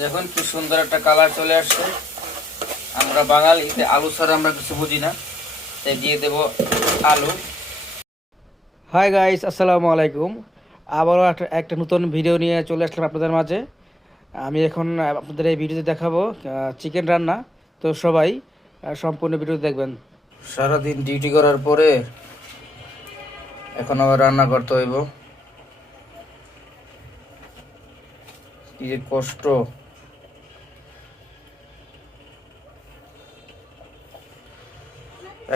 দেখুন কি সুন্দর একটা কালার চলে আসছে। আমরা বাঙালিতে আলু ছাড়া আমরা কিছু বুঝি না, তাই দিয়ে দেব আলু। হাই গাইস, আসসালামু আলাইকুম। আবারও একটা নতুন ভিডিও নিয়ে চলে আসলাম আপনাদের মাঝে। আমি এখন আপনাদের এই ভিডিওতে দেখাবো চিকেন রান্না। তো সবাই সম্পূর্ণ ভিডিও দেখবেন। সারাদিন ডিউটি করার পরে এখন আবার রান্না করতে হইব, কি যে কষ্ট।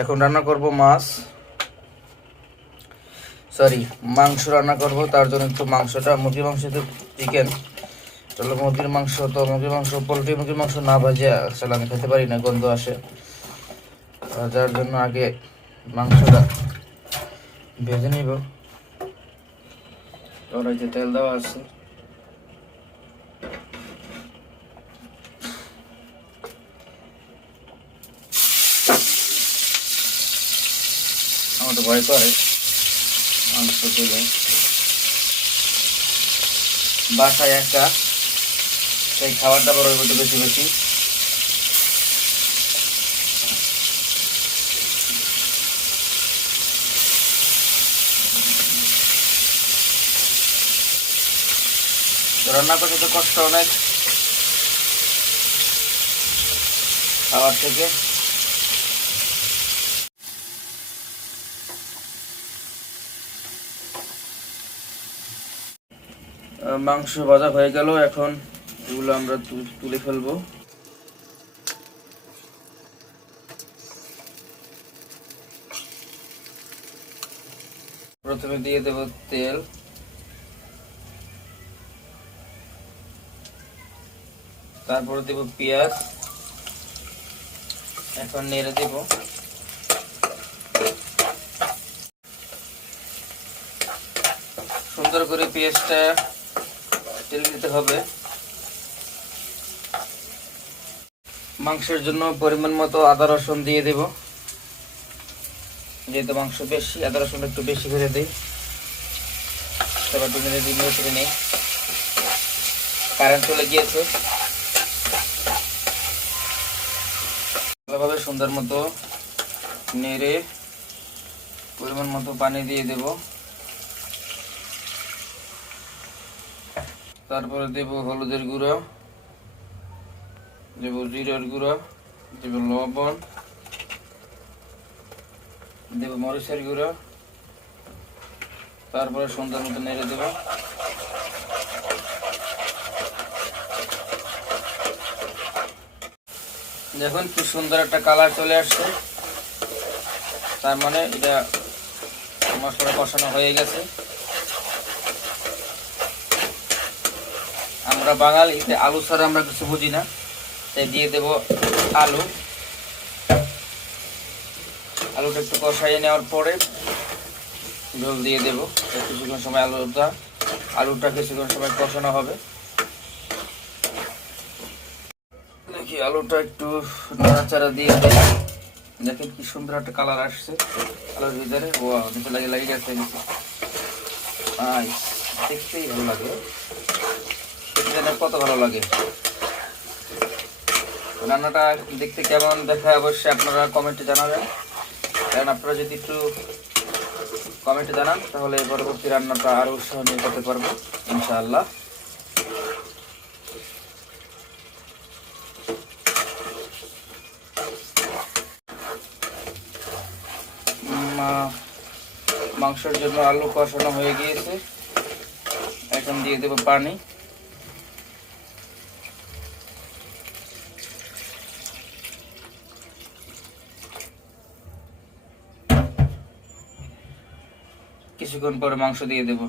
এখন রান্না করব মাংস রান্না করব। তার জন্য একটু মাংসটা, মুরগির মাংস তো চিকেন, চলো মুরগির মাংস, তো মুরগির মাংস, পোলট্রি মুরগির মাংস না ভাজে আসলে আমি খেতে পারি না, গন্ধ আসে। যার জন্য আগে মাংসটা ভেজে নিব। কড়াইতে তেল দেওয়া আছে, আমার তো ভয় করে মাংস তুলে। বাসায় একটা, সেই খাবার দাবার ওই মতো বেশি বেশি। রান্না করতে তো কষ্ট অনেক, খাবার থেকে। মাংস ভাজা হয়ে গেল, এখন এগুলো আমরা তুলে ফেলবো। প্রথমে দিয়ে দেব তেল, তারপরে দেব পেঁয়াজ, এখন নেড়ে দেব। সুন্দর করে পেঁয়াজটা তেল দিতে হবে। মাংসের জন্য পরিমাণ মতো আদা রসুন দিয়ে দেব, যেহেতু মাংস বেশি, আদা রসুন একটু বেশি করে দিই। তারপর নেড়ে নেই, কারেন্ট চলে গিয়েছে। ভালোভাবে সুন্দর মতো নেড়ে পরিমাণ মতো পানি দিয়ে দেব। তারপরে দেব হলুদের গুঁড়ো, দেব জিরার গুঁড়ো, দেব লবণ, দেব মরিচের গুঁড়ো। তারপরে সুন্দর মতো নেড়ে দেব। দেখুন কি সুন্দর একটা কালার চলে আসছে, তার মানে এটা মশলাটা কষানো হয়ে গেছে। আমরা বাঙালিতে আলু ছাড়া আমরা কিছু বুঝি না, তাই দিয়ে দেব আলু। আলুটা একটু কষাইয়ে নেওয়ার পরে জল দিয়ে দেব। কিছুক্ষণ সময় আলুটা কিছুক্ষণ সময় কষানো হবে। দেখি আলুটা একটু নাড়াচাড়া দিয়ে দেয়। দেখেন কি সুন্দর একটা কালার আসছে আলুর ভিতরে। ও নিচে লাগে গেছে, দেখতেই ভালো লাগে, কত ভালো লাগে। রান্নাটা দেখতে কেমন দেখায় অবশ্যই আপনারা কমেন্টে জানাবেন, কারণ আপনারা যদি একটু কমেন্টে জানান তাহলে পরবর্তী রান্নাটা আরো উৎসাহ নিয়ে করতে পারবো ইনশাআল্লাহ। মাংসের জন্য আলু কষানো হয়ে গিয়েছে, এখন দিয়ে দেব পানি। কিছুক্ষণ পরে মাংস দিয়ে দেব।